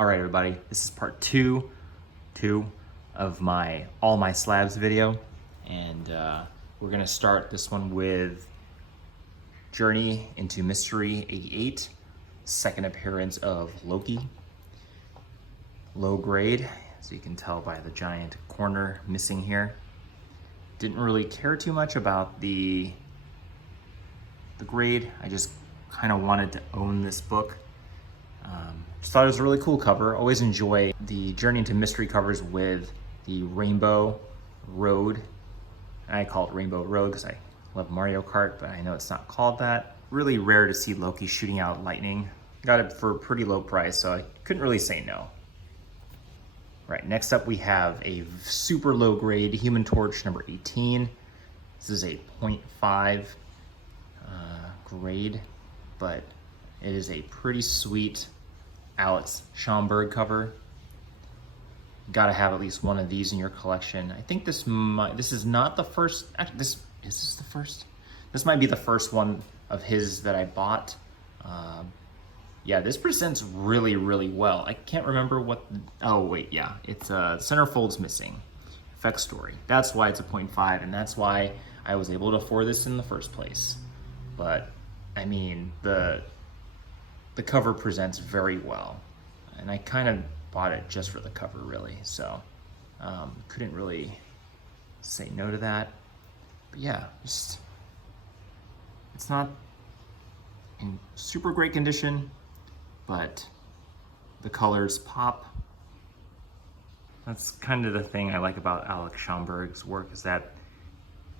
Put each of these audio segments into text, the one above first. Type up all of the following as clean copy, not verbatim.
All right, everybody, this is part two of my all my slabs video, and we're gonna start this one with Journey into Mystery 88, second appearance of Loki. Low grade, as you can tell by the giant corner missing here. Didn't really care too much about the grade. I just kind of wanted to own this book. Just thought it was a really cool cover. Always enjoy the Journey into Mystery covers with the Rainbow Road. And I call it Rainbow Road because I love Mario Kart, but I know it's not called that. Really rare to see Loki shooting out lightning. Got it for a pretty low price, so I couldn't really say no. Right, next up we have a super low grade Human Torch number 18. This is a 0.5 grade, but it is a pretty sweet Alex Schomburg cover. Gotta have at least one of these in your collection. I think this is not the first. Actually, is this the first? This might be the first one of his that I bought. Yeah, this presents really, really well. I can't remember what. Oh wait, yeah, it's centerfold's missing. Effect story. That's why it's a 0.5, and that's why I was able to afford this in the first place. But I mean, the cover presents very well, and I kind of bought it just for the cover, really. So couldn't really say no to that. But yeah, just it's not in super great condition, but the colors pop. That's kind of the thing I like about Alex Schomburg's work, is that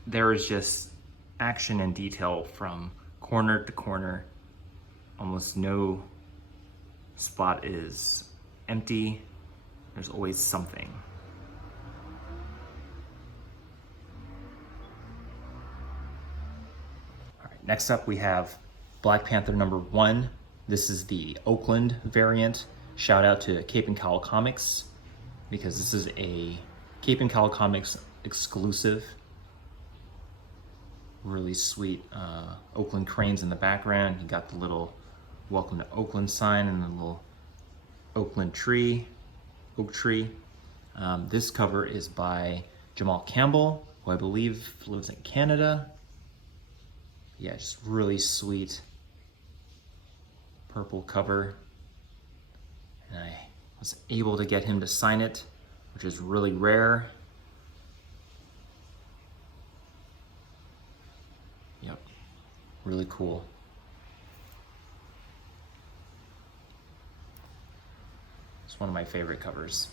there is just action and detail from corner to corner. Almost no spot is empty. There's always something. All right, next up we have Black Panther number 1. This is the Oakland variant. Shout out to Cape and Cowl Comics, because this is a Cape and Cowl Comics exclusive. Really sweet Oakland cranes in the background. You got the little Welcome to Oakland sign and the little Oakland tree, oak tree. This cover is by Jamal Campbell, who I believe lives in Canada. Yeah, just really sweet purple cover. And I was able to get him to sign it, which is really rare. Yep, really cool. It's one of my favorite covers.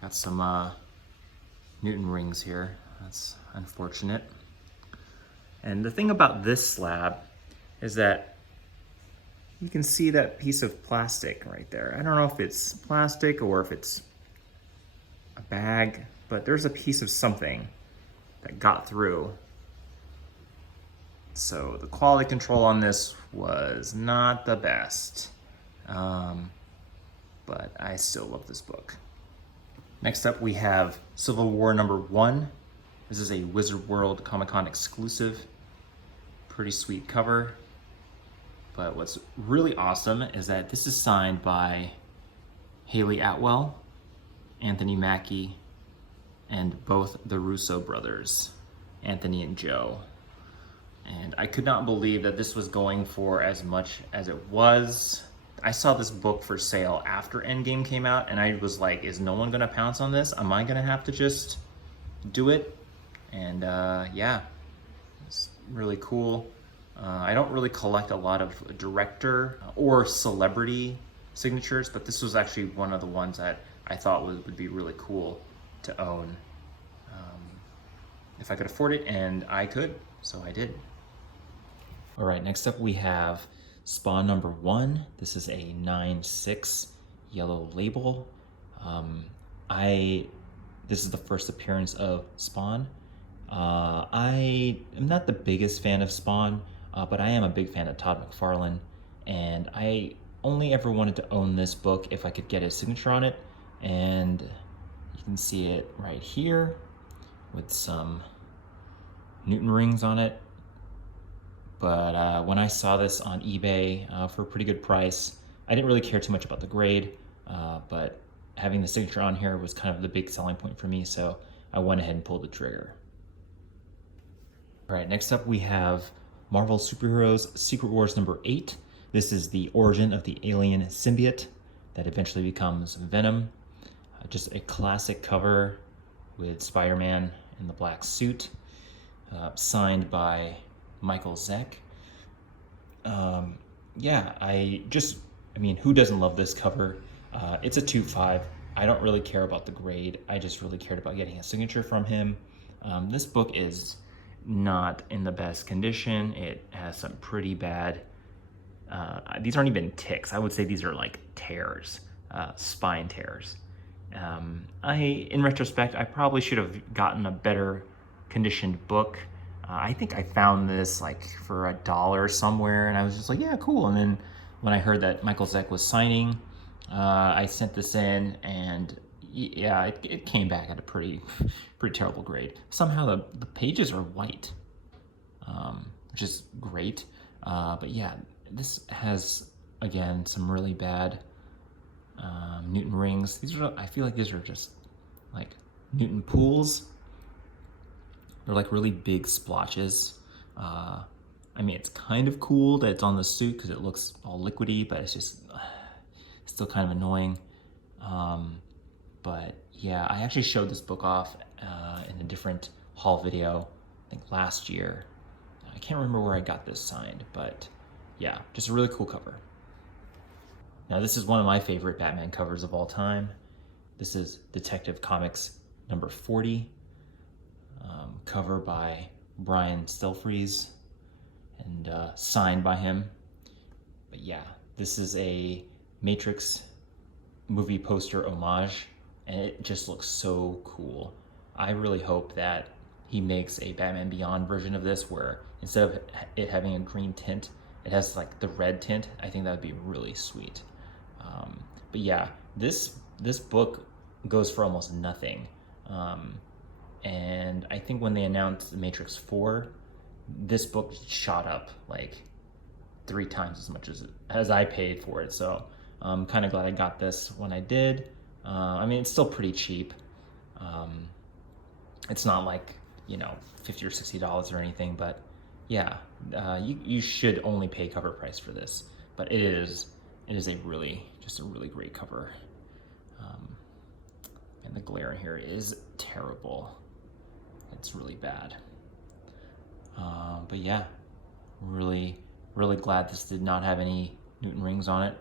Got some Newton rings here. That's unfortunate. And the thing about this slab is that you can see that piece of plastic right there. I don't know if it's plastic or if it's a bag, but there's a piece of something that got through. So the quality control on this was not the best. But I still love this book. Next up we have Civil War number 1. This is a Wizard World Comic Con exclusive. Pretty sweet cover. But what's really awesome is that this is signed by Haley Atwell, Anthony Mackie, and both the Russo brothers, Anthony and Joe. And I could not believe that this was going for as much as it was. I saw this book for sale after Endgame came out, and I was like, is no one gonna pounce on this? Am I gonna have to just do it? And yeah, it's really cool. I don't really collect a lot of director or celebrity signatures, but this was actually one of the ones that I thought would be really cool to own. If I could afford it, and I could, so I did. All right, next up we have Spawn number 1. This is a 9/6 yellow label. This is the first appearance of Spawn. I am not the biggest fan of Spawn, but I am a big fan of Todd McFarlane, and I only ever wanted to own this book if I could get a signature on it, and you can see it right here with some Newton rings on it. But when I saw this on eBay for a pretty good price, I didn't really care too much about the grade. but having the signature on here was kind of the big selling point for me, so I went ahead and pulled the trigger. All right, next up we have Marvel Superheroes Secret Wars number 8. This is the origin of the alien symbiote that eventually becomes Venom. Just a classic cover with Spider-Man in the black suit, signed by Michael Zeck. Yeah, I mean, who doesn't love this cover? It's a 2.5. I don't really care about the grade. I just really cared about getting a signature from him. This book is not in the best condition. It has some pretty bad, these aren't even ticks. I would say these are like tears, spine tears. In retrospect, I probably should have gotten a better conditioned book. I think I found this like for $1 somewhere, and I was just like, yeah, cool. And then when I heard that Michael Zeck was signing, I sent this in, and yeah, it came back at a pretty terrible grade. Somehow the pages are white, which is great. But yeah, this has, again, some really bad Newton rings. I feel like these are just like Newton pools. They're like really big splotches. I mean, it's kind of cool that it's on the suit because it looks all liquidy, but it's just still kind of annoying. But yeah, I actually showed this book off in a different haul video, I think last year. I can't remember where I got this signed, but yeah, just a really cool cover. Now this is one of my favorite Batman covers of all time. This is Detective Comics number 40, cover by Brian Stelfreeze and signed by him. But yeah, this is a Matrix movie poster homage, and it just looks so cool. I really hope that he makes a Batman Beyond version of this where instead of it having a green tint, it has like the red tint. I think that would be really sweet. But yeah, this book goes for almost nothing. And I think when they announced The Matrix 4, this book shot up like 3 times as much as I paid for it. So I'm kind of glad I got this when I did. I mean, it's still pretty cheap. It's not like, you know, $50 or $60 or anything, but yeah, you should only pay cover price for this. But it is just a really great cover. And the glare in here is terrible. It's really bad. But yeah, really glad this did not have any Newton rings on it.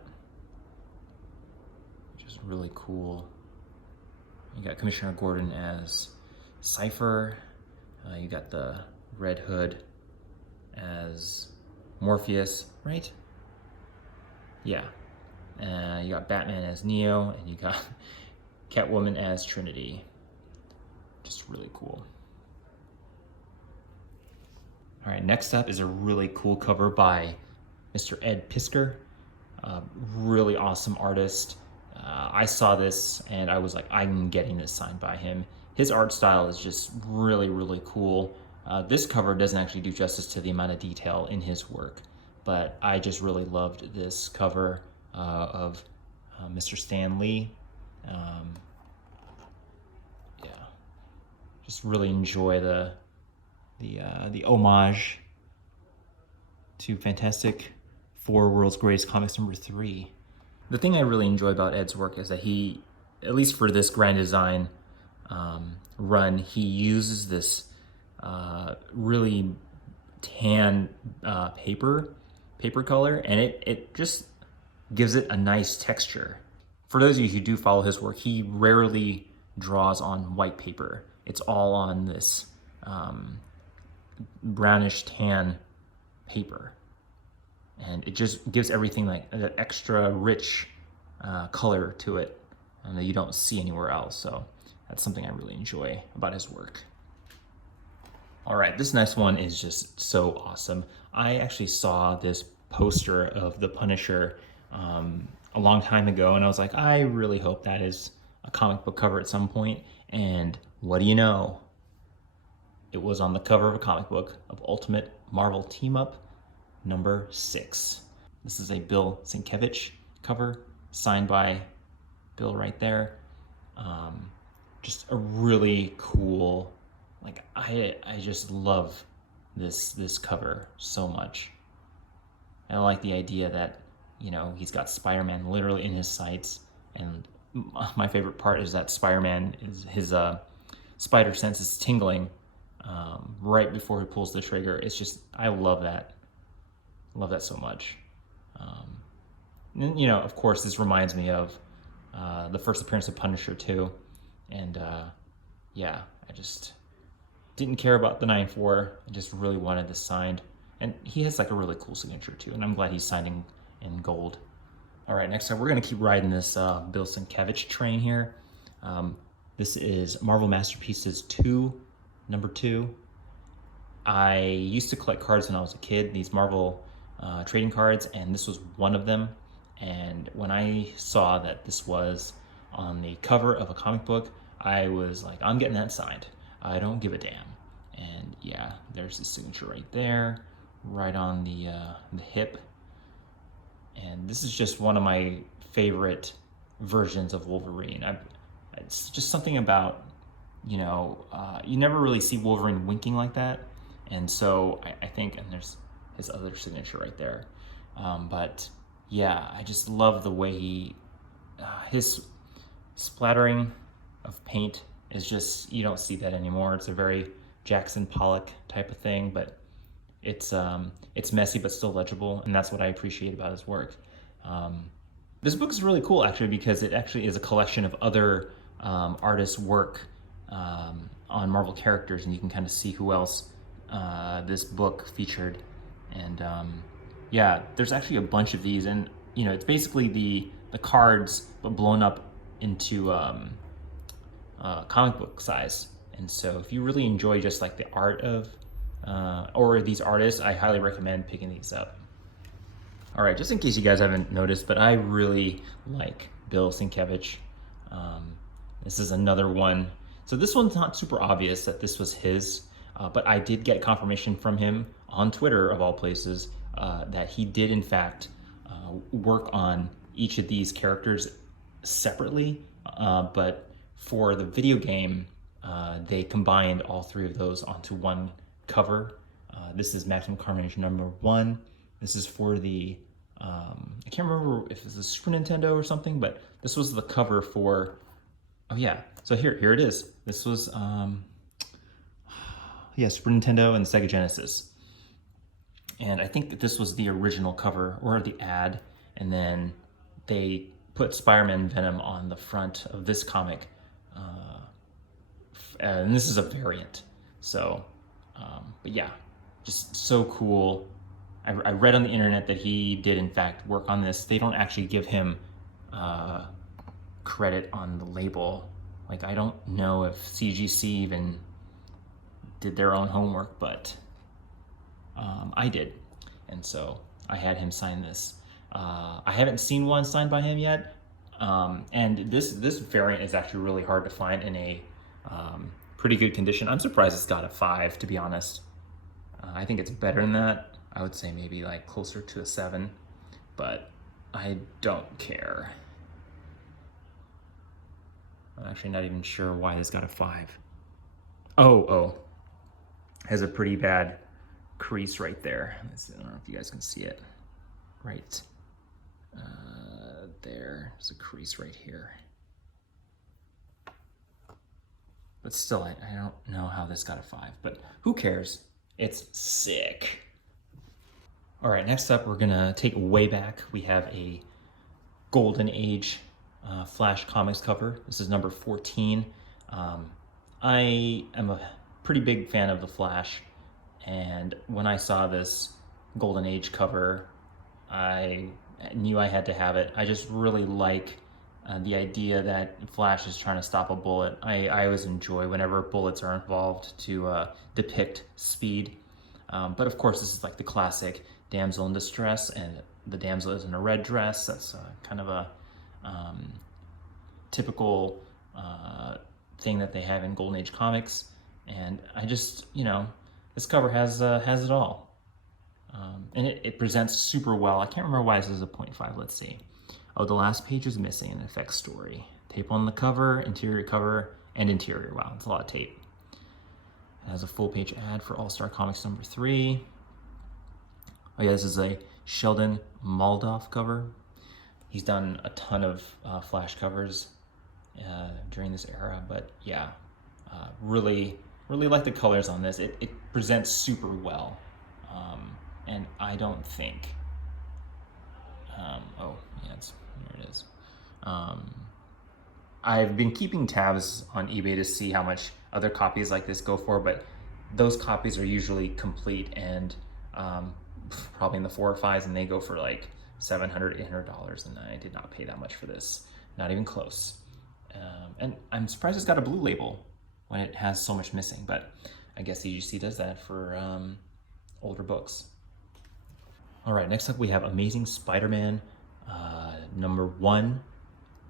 Which is really cool. You got Commissioner Gordon as Cypher. You got the Red Hood as Morpheus, right? Yeah. You got Batman as Neo, and you got Catwoman as Trinity. Just really cool. All right, next up is a really cool cover by Mr. Ed Piskor. Really awesome artist. I saw this and I was like, I'm getting this signed by him. His art style is just really cool. This cover doesn't actually do justice to the amount of detail in his work, but I just really loved this cover of Mr. Stan Lee. Yeah, just really enjoy the homage to Fantastic Four World's Greatest Comics number 3. The thing I really enjoy about Ed's work is that he, at least for this Grand Design run, he uses this really tan paper color, and it just gives it a nice texture. For those of you who do follow his work, he rarely draws on white paper. It's all on this brownish tan paper, and it just gives everything like an extra rich color to it that you don't see anywhere else. So that's something I really enjoy about his work. All right, this next one is just so awesome. I actually saw this poster of the Punisher a long time ago, and I was like, I really hope that is a comic book cover at some point. And what do you know? It was on the cover of a comic book of Ultimate Marvel Team Up number 6. This is a Bill Sienkiewicz cover, signed by Bill right there. Just a really cool, like I just love this cover so much. I like the idea that, you know, he's got Spider-Man literally in his sights, and my favorite part is that Spider-Man is his spider sense is tingling right before he pulls the trigger. It's just, I love that. Love that so much. And, you know, of course, this reminds me of the first appearance of Punisher too. And yeah, I just didn't care about the 9-4. I just really wanted this signed. And he has like a really cool signature too, and I'm glad he's signed in gold. All right, next up, we're gonna keep riding this Bill Sienkiewicz train here. This is Marvel Masterpieces 2, number 2. I used to collect cards when I was a kid, these Marvel trading cards, and this was one of them. And when I saw that this was on the cover of a comic book, I was like, I'm getting that signed. I don't give a damn. And yeah, there's his signature right there, right on the hip. And this is just one of my favorite versions of Wolverine. It's just something about, you know, you never really see Wolverine winking like that. And so I think, and there's his other signature right there. But yeah, I just love the way he, his splattering of paint is just, you don't see that anymore. It's a very Jackson Pollock type of thing, but it's messy but still legible, and that's what I appreciate about his work. This book is really cool actually, because it actually is a collection of other artists' work on Marvel characters, and you can kind of see who else this book featured. And yeah, there's actually a bunch of these, and you know, it's basically the cards but blown up into comic book size. And so if you really enjoy just like the art of or these artists, I highly recommend picking these up. All right, just in case you guys haven't noticed, but I really like Bill Sienkiewicz. This is another one. So this one's not super obvious that this was his, but I did get confirmation from him on Twitter, of all places, that he did in fact work on each of these characters separately, but for the video game, they combined all 3 of those onto one cover. This is Maximum Carnage number 1. This is for the, I can't remember if it's a Super Nintendo or something, but this was the cover for, oh yeah, so here it is. This was, yeah, Super Nintendo and Sega Genesis. And I think that this was the original cover, or the ad, and then they put Spider-Man Venom on the front of this comic. And this is a variant. So, but yeah, just so cool. I read on the internet that he did in fact work on this. They don't actually give him credit on the label. Like, I don't know if CGC even did their own homework, but I did. And so I had him sign this. I haven't seen one signed by him yet. And this variant is actually really hard to find in a pretty good condition. I'm surprised it's got a 5, to be honest. I think it's better than that. I would say maybe like closer to a 7, but I don't care. I'm actually not even sure why this got a 5. Oh, has a pretty bad crease right there. I don't know if you guys can see it. Right there's a crease right here. But still, I don't know how this got a 5, but who cares? It's sick. All right, next up, we're gonna take way back. We have a Golden Age Flash Comics cover. This is number 14. I am a pretty big fan of the Flash, and when I saw this Golden Age cover, I knew I had to have it. I just really like the idea that Flash is trying to stop a bullet. I always enjoy whenever bullets are involved to depict speed. But of course, this is like the classic damsel in distress, and the damsel is in a red dress. That's kind of a typical thing that they have in Golden Age comics. And I just, you know, this cover has it all. And it presents super well. I can't remember why this is a 0.5. Let's see. Oh, the last page is missing, an effects story. Tape on the cover, and interior. Wow, it's a lot of tape. It has a full page ad for All-Star Comics number 3. Oh yeah, this is a Sheldon Moldoff cover. He's done a ton of Flash covers during this era, but yeah, really like the colors on this. It presents super well, and I don't think. Oh yeah, there it is. I've been keeping tabs on eBay to see how much other copies like this go for, but those copies are usually complete and probably in the 4 or 5s, and they go for like $700, $800, and I did not pay that much for this, not even close. And I'm surprised it's got a blue label when it has so much missing, but I guess CGC does that for older books. All right, next up we have Amazing Spider-Man number 1.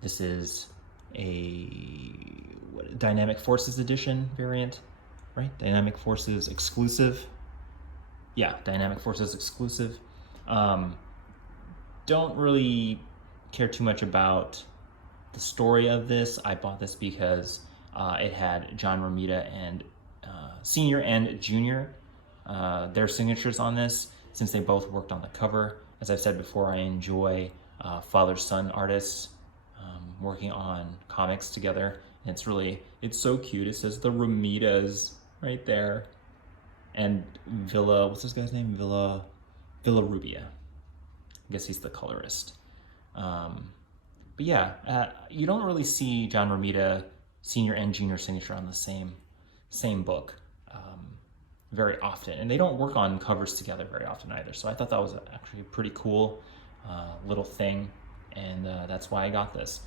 This is a Dynamic Forces edition variant, right? Dynamic Forces exclusive. Yeah, Dynamic Forces exclusive. Don't really care too much about the story of this. I bought this because it had John Romita and Senior and Junior, their signatures on this, since they both worked on the cover. As I've said before, I enjoy father-son artists working on comics together. And it's so cute. It says the Romitas right there. And what's this guy's name? Villarrubia. I guess he's the colorist. But yeah, you don't really see John Romita Senior and Junior signature on the same book very often, and they don't work on covers together very often either. So I thought that was actually a pretty cool little thing, and that's why I got this.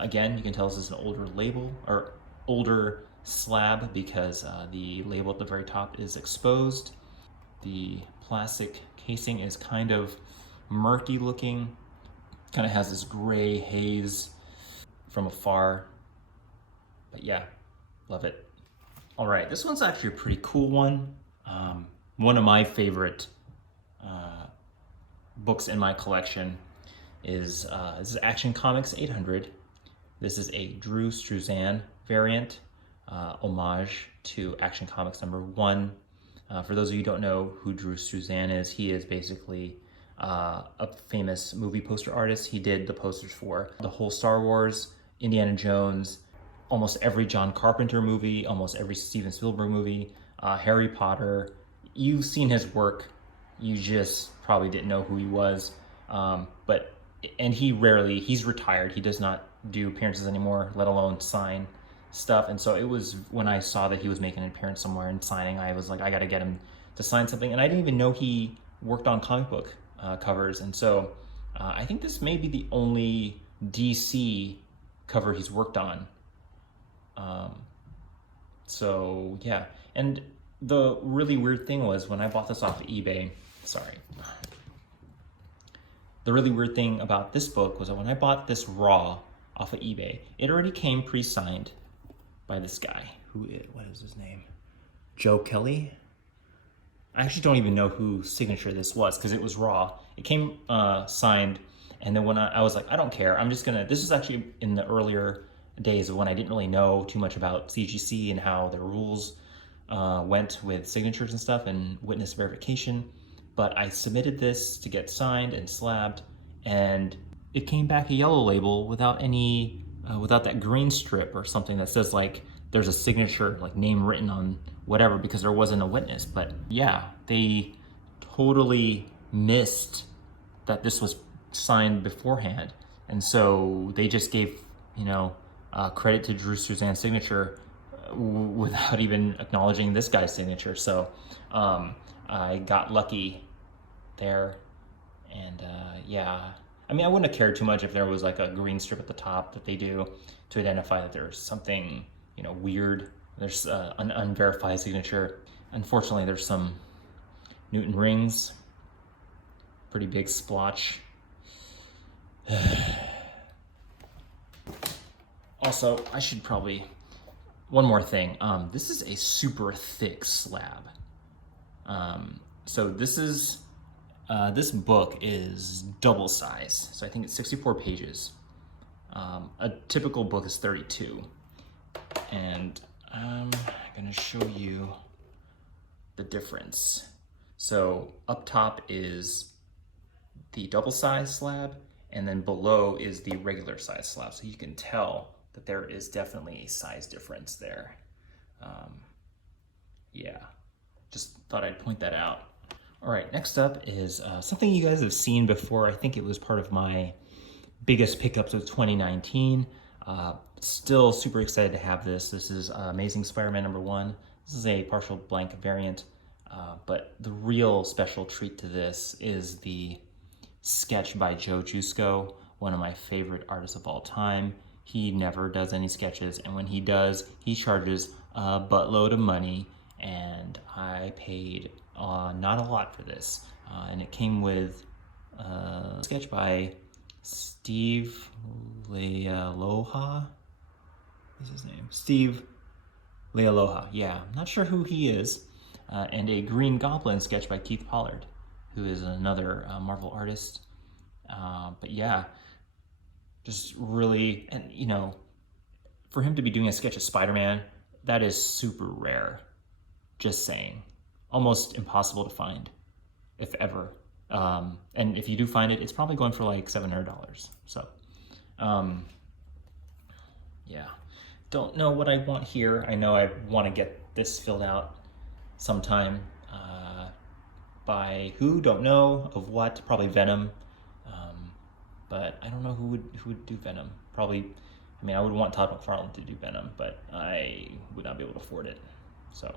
Again, you can tell this is an older label or older slab because the label at the very top is exposed. The plastic casing is kind of murky looking, kind of has this gray haze from afar. But yeah, love it. All right, this one's actually a pretty cool one. One of my favorite books in my collection is this is Action Comics 800. This is a Drew Struzan variant, homage to Action Comics number 1. For those of you who don't know who Drew Struzan is, he is basically a famous movie poster artist. He did the posters for the whole Star Wars, Indiana Jones, almost every John Carpenter movie, almost every Steven Spielberg movie, Harry Potter. You've seen his work, you just probably didn't know who he was. He's retired. He does not do appearances anymore, let alone sign stuff. And so it was when I saw that he was making an appearance somewhere and signing, I was like, I gotta get him to sign something. And I didn't even know he worked on comic book covers. And so I think this may be the only DC cover he's worked on. So yeah, and the really weird thing was when I bought this off of eBay, the really weird thing about this book was that when I bought this raw off of eBay, it already came pre-signed by this guy. What is his name? Joe Kelly? I actually don't even know whose signature this was because it was raw. It came signed, and then when I was like, I don't care, this is actually in the earlier days of when I didn't really know too much about CGC and how their rules went with signatures and stuff and witness verification. But I submitted this to get signed and slabbed, and it came back a yellow label without that green strip or something that says like there's a signature, like name written on whatever, because there wasn't a witness. But yeah, they totally missed that this was signed beforehand, and so they just gave credit to Drew Struzan's signature without even acknowledging this guy's signature. So I got lucky there, and yeah, I mean, I wouldn't have cared too much if there was like a green strip at the top that they do to identify that there's something weird. There's an unverified signature. Unfortunately, there's some Newton rings, pretty big splotch. Also, I should probably, one more thing. This is a super thick slab. So this is This book is double size, so I think it's 64 pages. A typical book is 32. And I'm gonna show you the difference. So up top is the double size slab, and then below is the regular size slab. So you can tell that there is definitely a size difference there. Yeah, just thought I'd point that out. All right, next up is something you guys have seen before. I think it was part of my biggest pickups of 2019. Still super excited to have this. This is Amazing Spider-Man #1. This is a partial blank variant, but the real special treat to this is the sketch by Joe Jusko, one of my favorite artists of all time. He never does any sketches, and when he does, he charges a buttload of money, and I paid not a lot for this. And it came with a sketch by Steve Lealoha. What's his name? Steve Lealoha. Yeah, I'm not sure who he is. And a Green Goblin sketch by Keith Pollard, who is another Marvel artist. But yeah, just really, and you know, for him to be doing a sketch of Spider-Man, that is super rare. Just saying. Almost impossible to find, if ever. And if you do find it, it's probably going for like $700. So, yeah. Don't know what I want here. I know I want to get this filled out sometime. By who? Don't know. Of what? Probably Venom. But I don't know who would do Venom. Probably, I mean, I would want Todd McFarlane to do Venom, but I would not be able to afford it. So,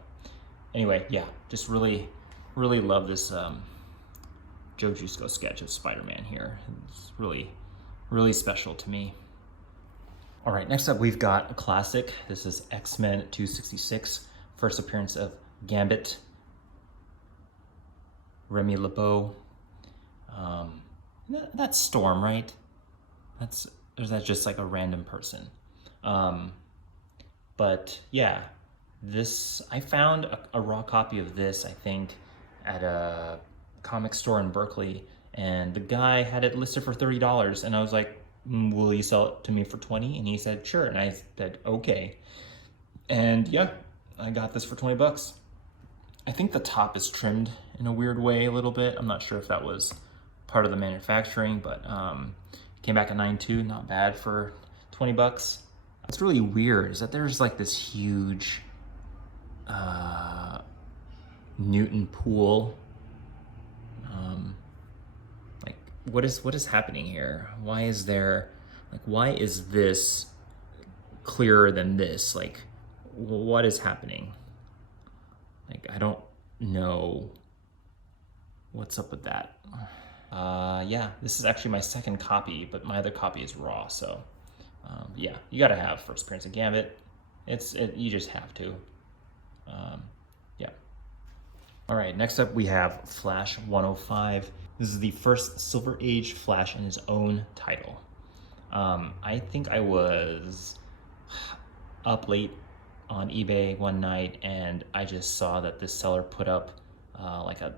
anyway, yeah, just really love this Joe Jusko sketch of Spider-Man here. It's really special to me. All right, next up we've got a classic. This is X-Men 266, first appearance of Gambit, Remy LeBeau. That's Storm, right? Or is that just like a random person? But yeah, this, I found a raw copy of this, I think, at a comic store in Berkeley, and the guy had it listed for $30, and I was like, will you sell it to me for 20? And he said, sure, and I said, okay. And yeah, I got this for 20 bucks. I think the top is trimmed in a weird way a little bit. I'm not sure if that was part of the manufacturing, but came back at 9.2, not bad for 20 bucks. What's really weird is that there's like this huge Newton pool. Like what is happening here? Why is this clearer than this? Like, what is happening? Like, I don't know what's up with that. Yeah, this is actually my second copy, but my other copy is raw, so yeah, you gotta have first appearance of Gambit. You just have to. Yeah. All right, next up we have Flash 105. This is the first Silver Age Flash in his own title. I think I was up late on eBay one night, and I just saw that this seller put up like a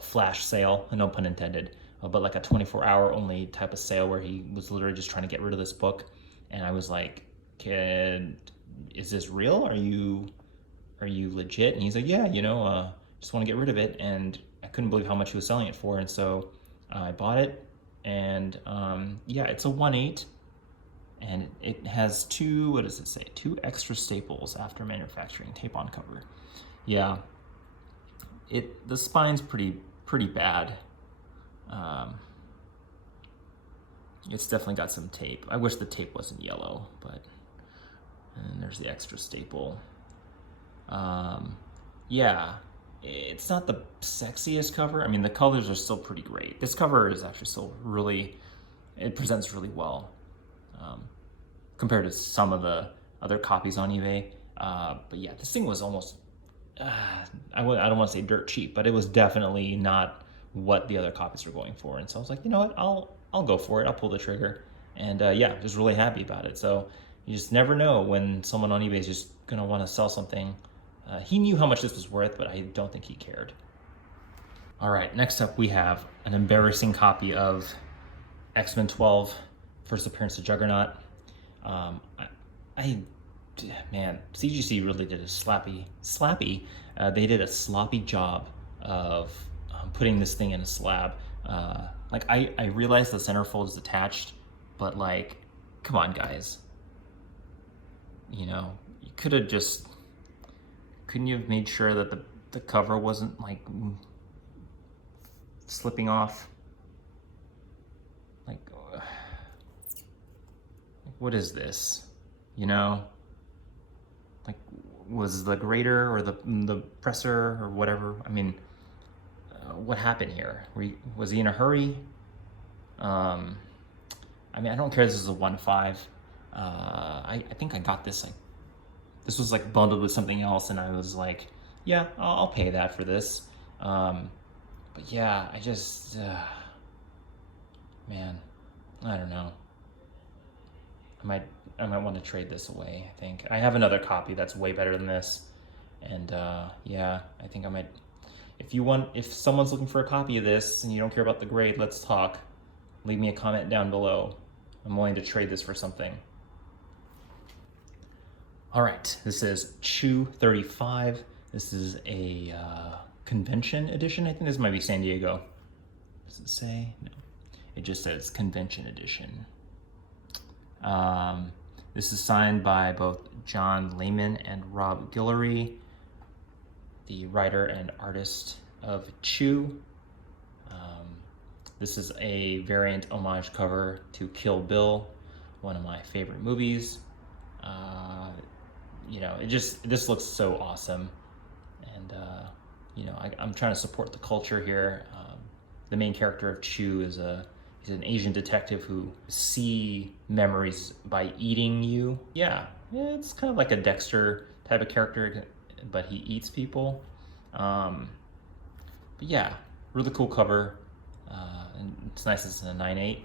flash sale, no pun intended, but like a 24-hour only type of sale where he was literally just trying to get rid of this book. And I was like, is this real? Are you legit? And he's like, yeah, just want to get rid of it. And I couldn't believe how much he was selling it for. And so I bought it, and yeah, it's a 1/8. And it has two extra staples after manufacturing, tape on cover. Yeah, the spine's pretty bad. It's definitely got some tape. I wish the tape wasn't yellow, and there's the extra staple. Yeah, it's not the sexiest cover. I mean, the colors are still pretty great. This cover is actually still it presents really well. Compared to some of the other copies on eBay. But yeah, this thing was almost, I don't want to say dirt cheap, but it was definitely not what the other copies were going for. And so I was like, you know what, I'll go for it. I'll pull the trigger. And yeah, just really happy about it. So you just never know when someone on eBay is just going to want to sell something. He knew how much this was worth, but I don't think he cared. All right, next up we have an embarrassing copy of X-Men 12, first appearance of Juggernaut. Man, CGC really did a slappy. They did a sloppy job of putting this thing in a slab. Like I realize the centerfold is attached, but like, come on, guys. You know, you could have just, couldn't you have made sure that the cover wasn't like slipping off? Like, what is this? You know? Like, was the grater or the presser or whatever, I mean, what happened here? Was he in a hurry? I mean, I don't care, this is a 1.5. I think I got this, like, this was like bundled with something else, and I was like, yeah, I'll pay that for this. But yeah, I just, man, I don't know. I might want to trade this away, I think. I have another copy that's way better than this. And yeah, I think I might, if someone's looking for a copy of this and you don't care about the grade, let's talk. Leave me a comment down below. I'm willing to trade this for something. All right, this is Chew 35. This is a convention edition. I think this might be San Diego. Does it say? No, it just says convention edition. This is signed by both John Layman and Rob Guillory, the writer and artist of Chew. This is a variant homage cover to Kill Bill, one of my favorite movies. You know, this looks so awesome. And, you know, I'm trying to support the culture here. The main character of Chew is he's an Asian detective who sees memories by eating you. Yeah, it's kind of like a Dexter type of character, but he eats people. But yeah, really cool cover. And it's nice it's in a 9.8,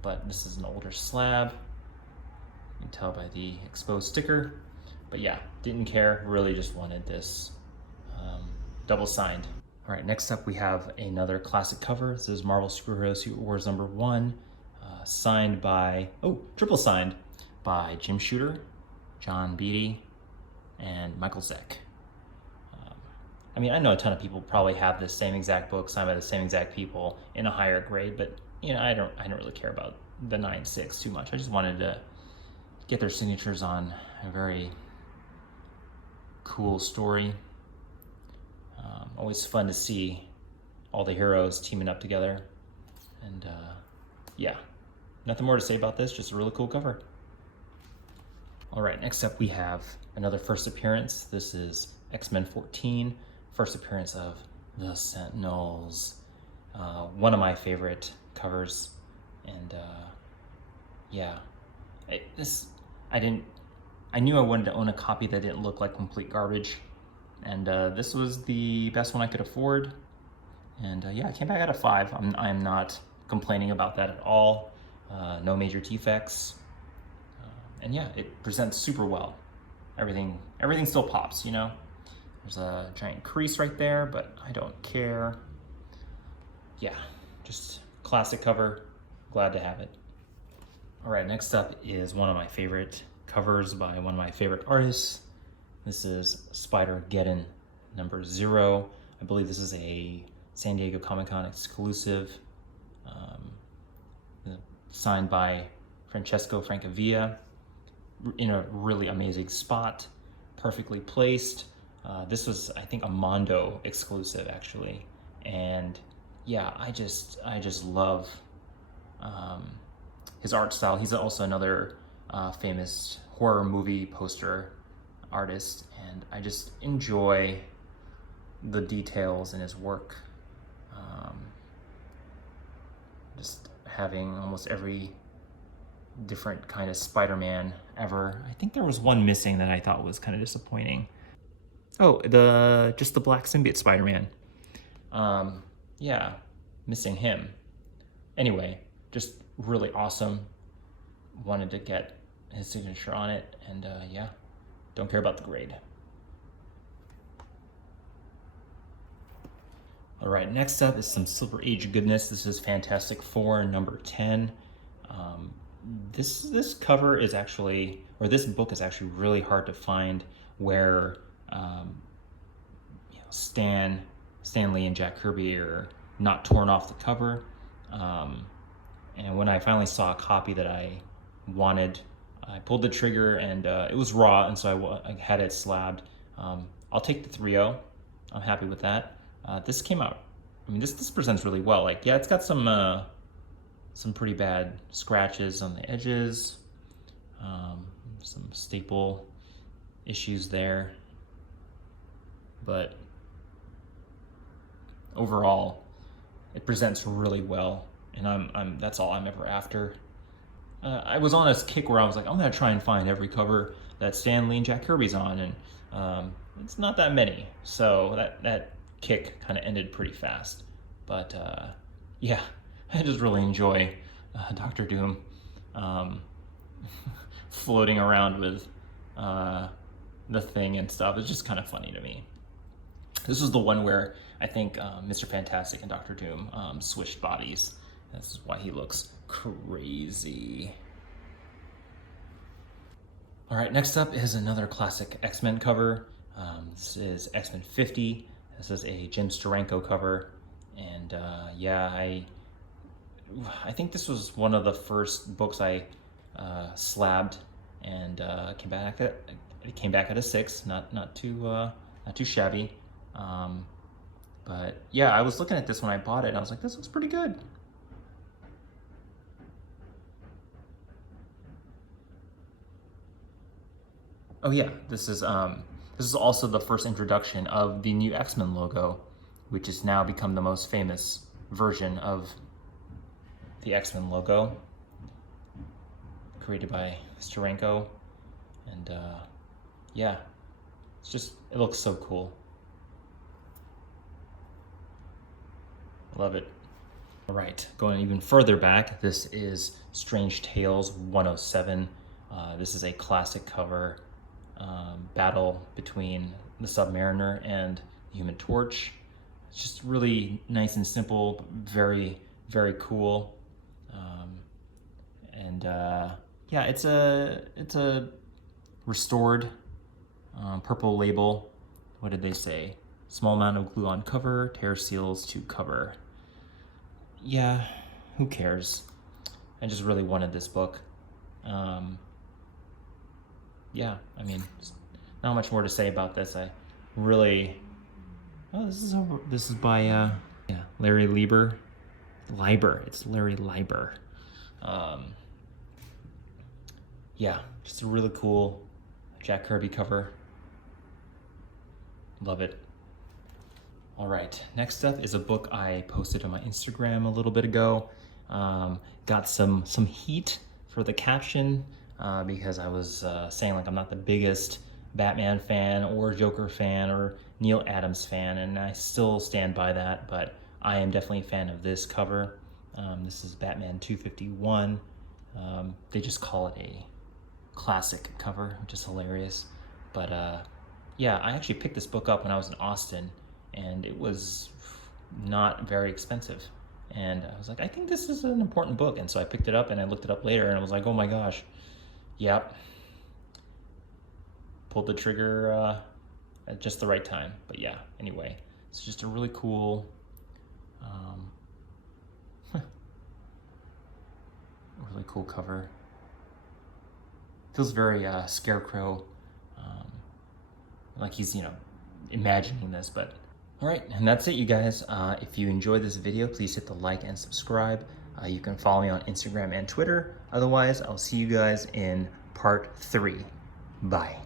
but this is an older slab. You can tell by the exposed sticker. But yeah, didn't care, really just wanted this double signed. All right, next up we have another classic cover. This is Marvel Superhero Secret Wars #1, signed by, triple signed by Jim Shooter, John Beatty, and Michael Zeck. I mean, I know a ton of people probably have the same exact book signed by the same exact people in a higher grade, but you know, I don't really care about the 9.6 too much. I just wanted to get their signatures on a very cool story. Always fun to see all the heroes teaming up together. And yeah, nothing more to say about this, just a really cool cover. All right, next up we have another first appearance. This is X-Men 14, first appearance of the Sentinels. One of my favorite covers. And yeah, I knew I wanted to own a copy that didn't look like complete garbage. And this was the best one I could afford. And yeah, I came back out of 5. I'm not complaining about that at all. No major defects. And yeah, it presents super well. Everything still pops, you know? There's a giant crease right there, but I don't care. Yeah, just classic cover. Glad to have it. All right, next up is one of my favorite covers by one of my favorite artists. This is Spider-Geddon #0. I believe this is a San Diego Comic-Con exclusive, signed by Francesco Francavilla in a really amazing spot, perfectly placed. This was, I think, a Mondo exclusive actually, and yeah, I just love his art style. He's also another famous horror movie poster artist, and I just enjoy the details in his work. Just having almost every different kind of Spider-Man ever. I think there was one missing that I thought was kind of disappointing. Oh, just the black symbiote Spider-Man. Yeah, missing him. Anyway, just really awesome. Wanted to get his signature on it, and yeah, don't care about the grade. All right, next up is some Silver Age goodness. This is Fantastic Four number 10. This cover is actually, or this book is actually really hard to find, where Stan Lee and Jack Kirby are not torn off the cover. And when I finally saw a copy that I wanted, I pulled the trigger, and it was raw, and so I had it slabbed. I'll take the 3.0. I'm happy with that. This came out, I mean, this presents really well. Like, yeah, it's got some pretty bad scratches on the edges, some staple issues there, but overall it presents really well, and that's all I'm ever after. I was on a kick where I was like, I'm gonna try and find every cover that Stan Lee and Jack Kirby's on, and it's not that many, so that kick kind of ended pretty fast. But yeah, I just really enjoy Dr. Doom floating around with the Thing and stuff. It's just kind of funny to me. This was the one where I think Mr. Fantastic and Dr. Doom switched bodies. This is why he looks crazy. All right, next up is another classic X-Men cover. This is X-Men 50. This is a Jim Steranko cover, and yeah, I think this was one of the first books I slabbed, and came back at a 6, not too shabby. But yeah, I was looking at this when I bought it, and I was like, this looks pretty good. Oh yeah, this is also the first introduction of the new X-Men logo, which has now become the most famous version of the X-Men logo, created by Steranko. And yeah, it looks so cool. Love it. All right, going even further back, this is Strange Tales 107. This is a classic cover. Battle between the Submariner and the Human Torch. It's just really nice and simple, very, very cool. And yeah, it's a restored purple label. What did they say? Small amount of glue on cover, tear seals to cover. Yeah, who cares? I just really wanted this book. Yeah, I mean, not much more to say about this. I really, oh, this is by yeah, Larry Lieber. It's Larry Lieber. Yeah, just a really cool Jack Kirby cover. Love it. All right, next up is a book I posted on my Instagram a little bit ago. Got some heat for the caption. Because I was saying, like, I'm not the biggest Batman fan or Joker fan or Neil Adams fan, and I still stand by that, but I am definitely a fan of this cover. This is Batman 251. They just call it a classic cover, which is hilarious. But yeah, I actually picked this book up when I was in Austin, and it was not very expensive. And I was like, I think this is an important book, and so I picked it up, and I looked it up later, and I was like, oh my gosh. Yep. Pulled the trigger at just the right time. But yeah, anyway, it's just a really cool, really cool cover. Feels very Scarecrow, like he's, imagining this, but all right, and that's it, you guys. If you enjoyed this video, please hit the like and subscribe. You can follow me on Instagram and Twitter. Otherwise, I'll see you guys in part 3. Bye.